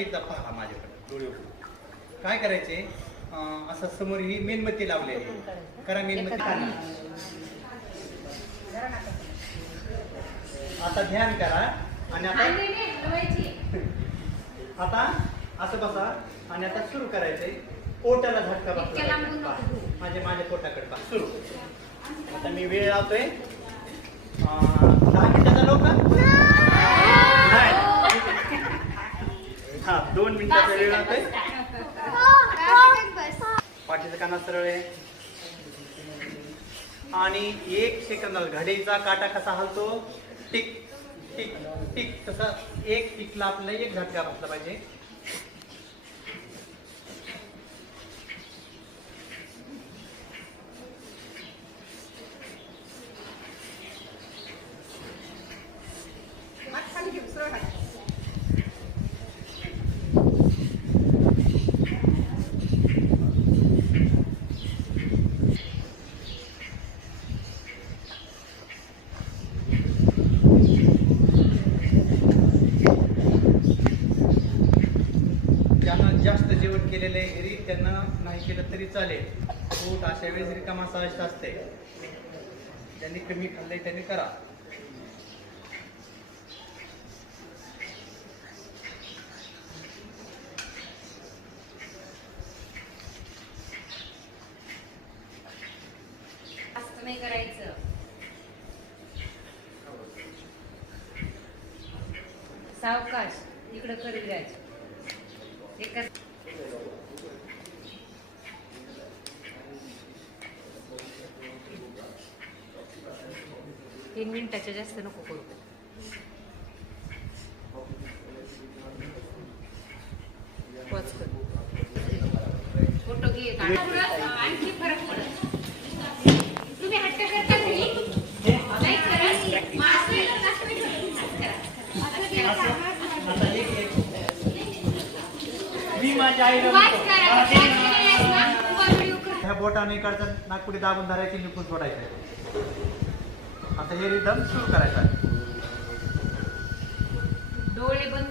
एकदा पहा माझ्याकडे डोळे उघडून. काय करायचे, असं समोर ही मेणबत्ती लावलेली आहे. करा मेणबत्ती. आता ध्यान करा आणि आता असं बसा आणि आता सुरू करायचंय. पोटाला झटका बसला माझ्या पोटाकडे पहा. सुरू. आता मी वेळ लावतोय. 10 मिनिटाचा लोक नाही. हा 2 मिनिटाचा वेळ लावतोय. पाठीचं काना सरळ आहे आणि 1 सेकंदाला घडीचा काटा कसा हलतो, टिक टिक टिक, तसा एक टिकला आपल्याला एक झटका बसला पाहिजे. जास्त जेवण केलेलं आहे घरी, त्यांना नाही केलं तरी चालेल. पोट अशा वेळेस रिकामा सहज असते. ज्यांनी कमी खाल्लंय त्यांनी करा. जास्त नाही करायचं. सावकाश इकडं करीत जायचं. 3 मिनिटाच्या जास्त नको करू. फोटो घे. आणखी फरक पडत. तुम्ही हट्ट करता घरी नाही करत. मी माझ्या आईला ह्या बोटाने इकडचं नागपुडी दाबून धरायची, निपून सोडायचं. आता हे रिदम सुरू करायचा. डोळे बंद